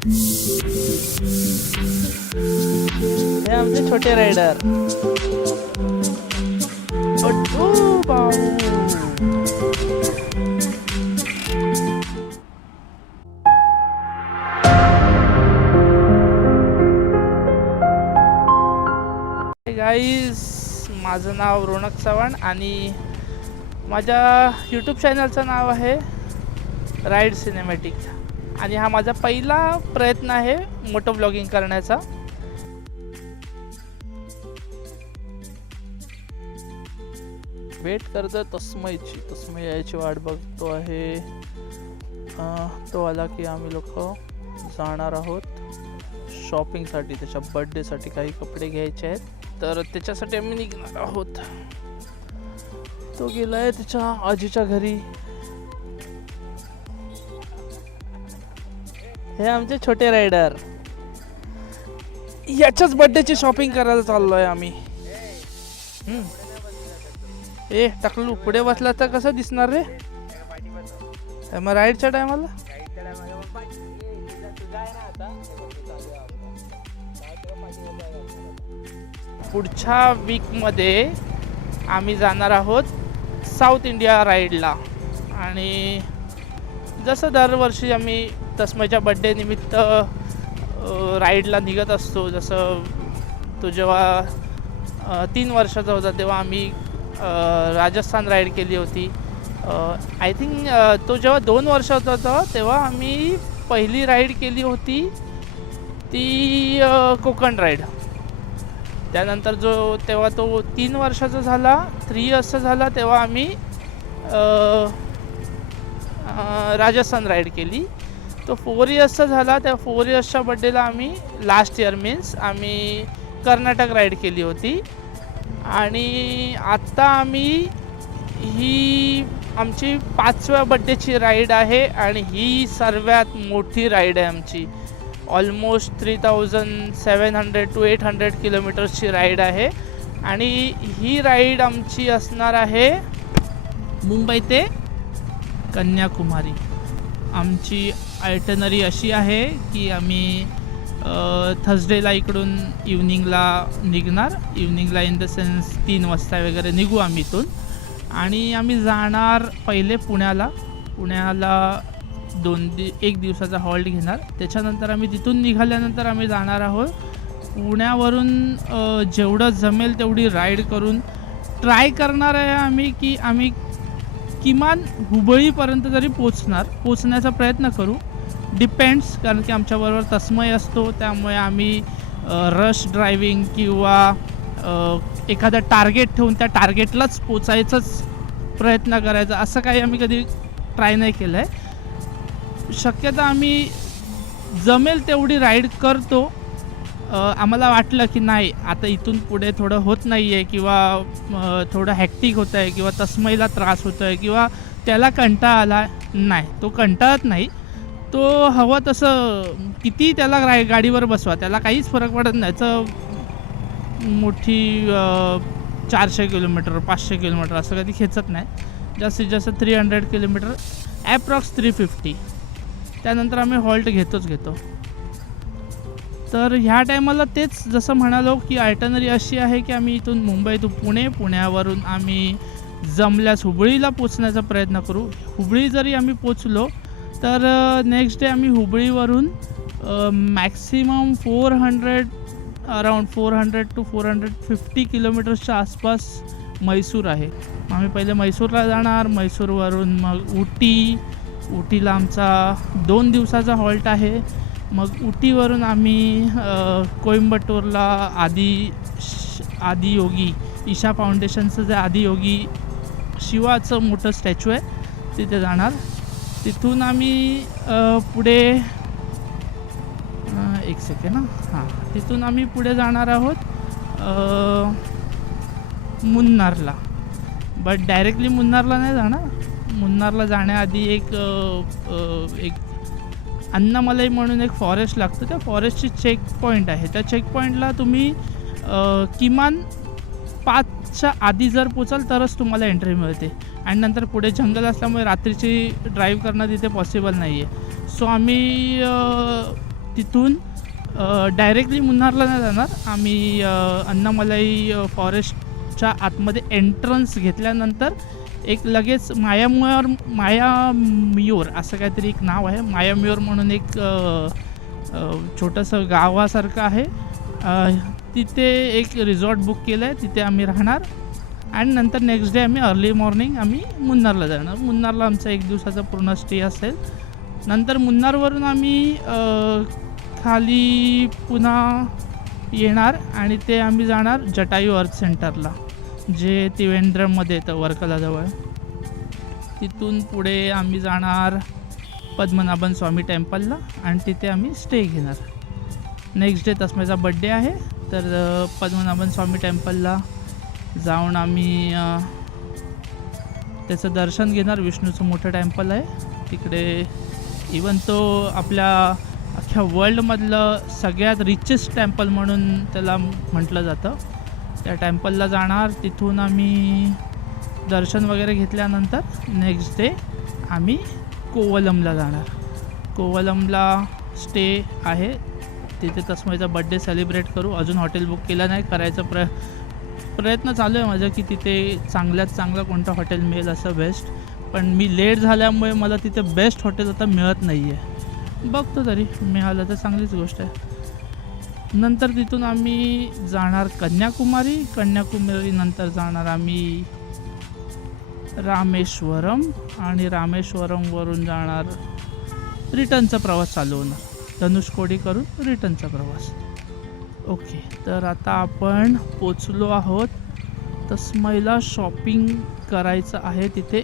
हे आमचे छोटे रायडर. गाईज, माझं नाव रोनक चव्हाण आणि माझ्या यूट्यूब चॅनलचं नाव आहे राईड सिनेमॅटिक. आणि हा माझा पहिला प्रयत्न आहे मोटो ब्लॉगिंग करण्याचा. वेट करतो तस्मय यायची वाट बघतो आहे. तो आला की आम्ही लोक जाणार आहोत शॉपिंगसाठी. त्याच्या बर्थडेसाठी काही कपडे घ्यायचे आहेत, तर त्याच्यासाठी आम्ही निघणार आहोत. तो गेलाय त्याच्या आजीच्या घरी. हे आमचे छोटे रायडर. याच्याच बर्थडेची शॉपिंग करायला चाललोय आम्ही. ए टाकलू, पुढे बसला तर कसं दिसणार रे मग राईडच्या टायमाला? पुढच्या वीकमध्ये आम्ही जाणार आहोत साऊथ इंडिया राईडला. आणि जसं दरवर्षी आम्ही तस्मयच्या बड्डे निमित्त राईडला निघत असतो. जसं तो जेव्हा 3 वर्षाचा होता तेव्हा आम्ही राजस्थान राईड केली होती. आय थिंक तो जेव्हा 2 वर्षाचा होता तेव्हा आम्ही पहिली राईड केली होती ती कोकण राईड. त्यानंतर तेव्हा तो 3 वर्षाचा झाला, 3 इयर्सचा झाला, तेव्हा आम्ही राजस्थान राईड केली. तो 4 इयर्सचा झाला, त्या 4 इयर्सच्या बड्डेला आम्ही लास्ट इयर मीन्स आम्ही कर्नाटक राईड केली होती. आणि आत्ता आम्ही ही आमची 5व्या बड्डेची राईड आहे आणि ही सर्वात मोठी राईड आहे आमची. ऑलमोस्ट 3700 to 800 किलोमीटर्सची राईड आहे. आणि ही राईड आमची असणार आहे मुंबई ते कन्याकुमारी. आमची आयटनरी अशी आहे की आम्ही थर्सडेला इकडून इव्हनिंगला निघणार. इव्हनिंगला इन द सेन्स 3 वाजता वगैरे निघू आम्ही इथून. आणि आम्ही जाणार पहिले पुण्याला 1 दिवसाचा हॉल्ट घेणार. त्याच्यानंतर आम्ही तिथून निघाल्यानंतर आम्ही जाणार आहोत पुण्यावरून जेवढं जमेल तेवढी राईड करून ट्राय करणार आहे आम्ही की आम्ही किमान हुबळीपर्यंत तरी पोचण्याचा प्रयत्न करू. डिपेंड्स, कारण की आमच्याबरोबर तस्मय असतो त्यामुळे आम्ही रश ड्रायव्हिंग किंवा एखादा टार्गेट ठेवून त्या टार्गेटलाच पोचायचाच प्रयत्न करायचा असं काही आम्ही कधी ट्राय नाही केलं आहे. शक्यता आम्ही जमेल तेवढी राईड करतो. आम्हाला वाटलं की नाही आता इथून पुढे थोडं होत नाही आहे किंवा थोडं हॅक्टिक होतं आहे किंवा तस्मईला त्रास होतो आहे किंवा त्याला कंटाळा आला नाही, तो कंटाळत नाही. तो हवं तसं किती त्याला गाडीवर बसवा, त्याला काहीच फरक पडत नाही. तर मोठी 400 किलोमीटर 500 किलोमीटर असं कधी खेचत नाही. जास्तीत जास्त 300 किलोमीटर, ॲप्रॉक्स 350. त्यानंतर आम्ही हॉल्ट घेतो. तर ह्या टायमाला तेच जसं म्हणालो की आयटनरी अशी आहे की आम्ही इथून मुंबई टू पुण्यावरून आम्ही जमल्यास हुबळीला पोचण्याचा प्रयत्न करू. हुबळी जरी आम्ही पोचलो तर नेक्स्ट डे आम्ही हुबळीवरून मॅक्सिमम 400 to 450 किलोमीटर्सच्या आसपास मैसूर आहे. आम्ही पहिले मैसूरला जाणार. मैसूरवरून मग उटीला आमचा 2 दिवसाचा हॉल्ट आहे. मग उटीवरून आम्ही कोइंबतूरला आदियोगी ईशा फाउंडेशनचं जे आदियोगी शिवाचं मोठं स्टॅच्यू आहे तिथे जाणार. तिथून आम्ही पुढे एक सेकंड तिथून आम्ही पुढे जाणार आहोत मुन्नारला. बट डायरेक्टली मुन्नारला नाही जाणार. मुन्नारला जाण्याआधी एक अन्नामलाई म्हणून एक फॉरेस्ट लागतं. त्या फॉरेस्टची चेक पॉईंट आहे. त्या चेक पॉईंटला तुम्ही किमान 5च्या आधी जर पोचाल तरच तुम्हाला एंट्री मिळते. आणि नंतर पुढे जंगल असल्यामुळे रात्रीची ड्राईव्ह करणं तिथे पॉसिबल नाही आहे. सो आम्ही तिथून डायरेक्टली मुन्नारला नाही जाणार. आम्ही अण्णामलाई फॉरेस्टच्या आतमध्ये एंट्रन्स घेतल्यानंतर एक लगेच मायामयूर असं काहीतरी एक नाव आहे. मायामयूर म्हणून एक छोटंसं गावासारखं आहे. तिथे एक रिसॉर्ट बुक केलं आहे, तिथे आम्ही राहणार आणि नंतर नेक्स्ट डे आम्ही अर्ली मॉर्निंग आम्ही मुन्नारला जाणार. मुन्नारला आमचा 1 दिवसाचा पूर्ण स्टे असेल. नंतर मुन्नारवरून आम्ही खाली पुन्हा येणार आणि ते आम्ही जाणार जटायू अर्थ सेंटरला, जे त्रिवेंद्रममध्ये येतं वर्कलाजवळ. तिथून पुढे आम्ही जाणार पद्मनाभन स्वामी टेम्पलला आणि तिथे आम्ही स्टे घेणार. नेक्स्ट डे तस्मेचा बड्डे आहे, तर पद्मनाभन स्वामी टेम्पलला जाऊन आम्ही त्याचं दर्शन घेणार. विष्णूचं मोठं टेम्पल आहे तिकडे. इवन तो आपल्या अख्ख्या वर्ल्डमधलं सगळ्यात रिचेस्ट टेम्पल म्हणून त्याला म्हटलं जातं. त्या टेम्पलला जाणार. तिथून आम्ही दर्शन वगैरे घेतल्यानंतर नेक्स्ट डे आम्ही कोवलमला जाणार. कोवलमला स्टे आहे, तिथे तस्मयचा बड्डे सेलिब्रेट करू. अजून हॉटेल बुक केलं नाही, करायचा प्रयत्न चालू आहे माझा की तिथे चांगल्यात चांगलं कोणतं हॉटेल मिळेल असं बेस्ट. पण मी लेट झाल्यामुळे मला तिथे बेस्ट हॉटेल आता मिळत नाही आहे. बघतो, तरी मिळालं तर चांगलीच गोष्ट आहे. नंतर तिथून आम्ही जाणार कन्याकुमारी. कन्याकुमारी नंतर जाणार आम्ही रामेश्वरम आणि रामेश्वरमवरून जाणार रिटर्नचा प्रवास चालू होणार. धनुषकोडी करून रिटर्नचा प्रवास. ओके, तर आता आपण पोचलो आहोत. तस्मयला शॉपिंग करायचं आहे तिथे.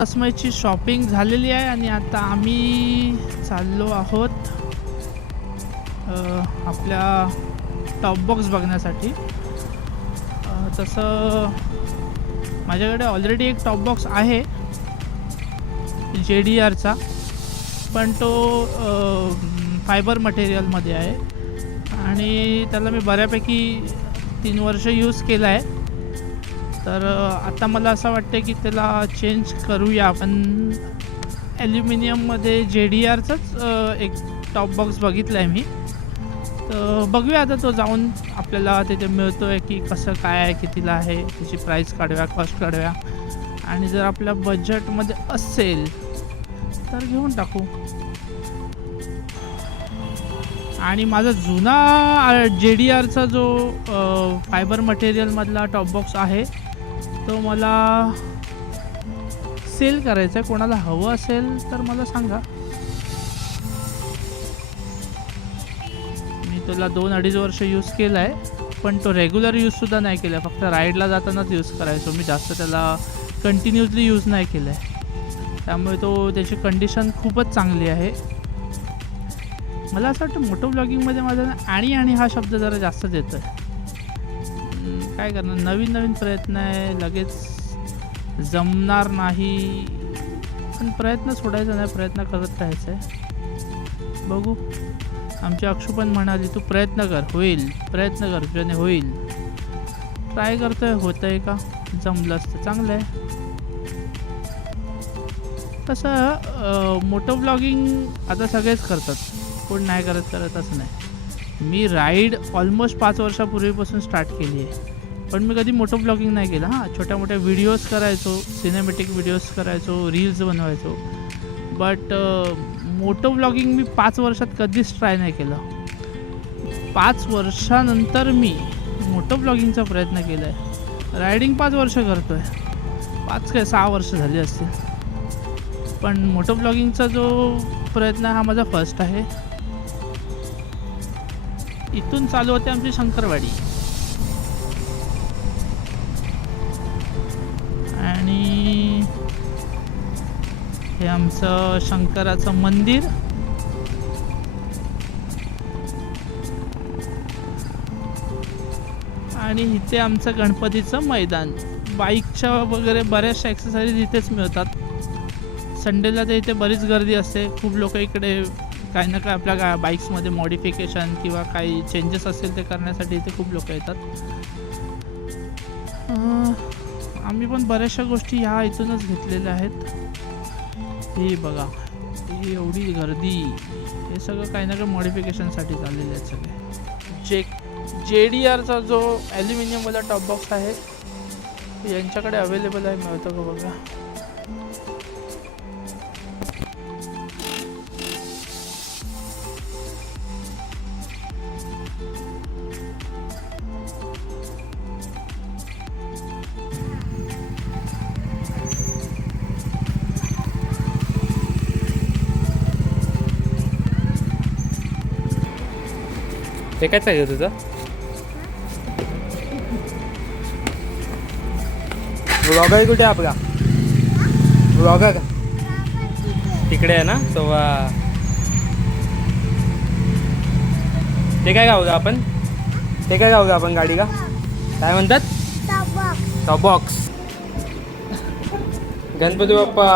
तस्मयची शॉपिंग झालेली आहे आणि आता आम्ही चाललो आहोत आपल्या टॉप बॉक्स बघण्यासाठी. तसं माझ्याकडे ऑलरेडी एक टॉप बॉक्स आहे JDRचा, पण तो फायबर मटेरियलमध्ये आहे आणि त्याला मी बऱ्यापैकी 3 वर्ष यूज केला आहे. तर आता मला असं वाटतं की त्याला चेंज करूया आपण. ॲल्युमिनियममध्ये JDRचाच एक टॉप बॉक्स बघितला आहे मी. तर बघूया आता तो जाऊन आपल्याला तिथे मिळतो आहे की कसं काय आहे, कितीला आहे, त्याची प्राईस काढूया, कॉस्ट काढूया आणि जर आपल्या बजेटमध्ये असेल तर घेऊन टाकू. आणि माझा जुना JDRचा जो फायबर मटेरियलमधला टॉप बॉक्स आहे तो मला सेल करायचा आहे. कोणाला हवं असेल तर मला सांगा. मी त्याला 2-2.5 वर्ष यूज केला आहे, पण तो रेग्युलर यूजसुद्धा नाही केला. फक्त राईडला जातानाच यूज करायचो मी. जास्त त्याला कंटिन्युअसली यूज नाही केलं आहे. त्यामुळे त्याची कंडिशन खूपच चांगली आहे. मला असं वाटतं मोटो ब्लॉगिंगमध्ये माझा आणि हा शब्द जरा जास्तच येतो आहे. काय करणार, नवीन प्रयत्न आहे, लगेच जमणार नाही. पण प्रयत्न सोडायचा नाही, प्रयत्न करत राहायचं आहे. बघू. आमची अक्षू पण म्हणाली तू प्रयत्न कर, होईल, प्रयत्न कर ज्याने होईल. ट्राय करतोय, होतं आहे का, जमलं असतं चांगलं आहे. तसं मोटो ब्लॉगिंग आता सगळेच करतात, कोण नाही करत असं नाही. मी राईड ऑलमोस्ट 5 वर्षापूर्वीपासून स्टार्ट केली आहे, पण मी कधी मोटो ब्लॉगिंग नाही केलं. हां, छोट्या मोठ्या व्हिडिओज करायचो, सिनेमॅटिक व्हिडिओज करायचो, रील्स बनवायचो. बट मोटो ब्लॉगिंग मी 5 वर्षात कधीच ट्राय नाही केलं. 5 वर्षानंतर मी मोटो ब्लॉगिंगचा प्रयत्न केला आहे. रायडिंग 5 वर्ष करतो आहे, 5 काय 6 वर्ष झाली असतील. पण मोटो ब्लॉगिंगचा जो प्रयत्न हा माझा फर्स्ट आहे. इथून चालू होते आमची शंकरवाडी आणि हे आमचं शंकराचं मंदिर. आणि इथे आमचं गणपतीचं मैदान. बाईकच्या वगैरे बऱ्याचशा ॲक्सेसरीज इथेच मिळतात. संडेला तर इथे बरीच गर्दी असते. खूप लोक इकडे काही ना काय आपल्या बाईक्समध्ये मॉडिफिकेशन किंवा काही चेंजेस असतील ते करण्यासाठी इथे खूप लोक येतात. आम्ही पण बऱ्याचशा गोष्टी ह्या इथूनच घेतलेल्या आहेत. हे बघा, ही एवढी गर्दी, हे सगळं काही ना काही मॉडिफिकेशनसाठी चाललेले आहेत सगळे. JDRचा जो ॲल्युमिनियमवाला टॉप बॉक्स आहे यांच्याकडे अवेलेबल आहे, मिळतो का बघा. ते काय चालू तुझं? व्लॉगर कुठे आपला? व्लॉगर तिकडे आहे ना तो. ते काय गावलं आपण? ते काय गावलं आपण गाडीला? काय म्हणतात? Top box. गणपती बाप्पा.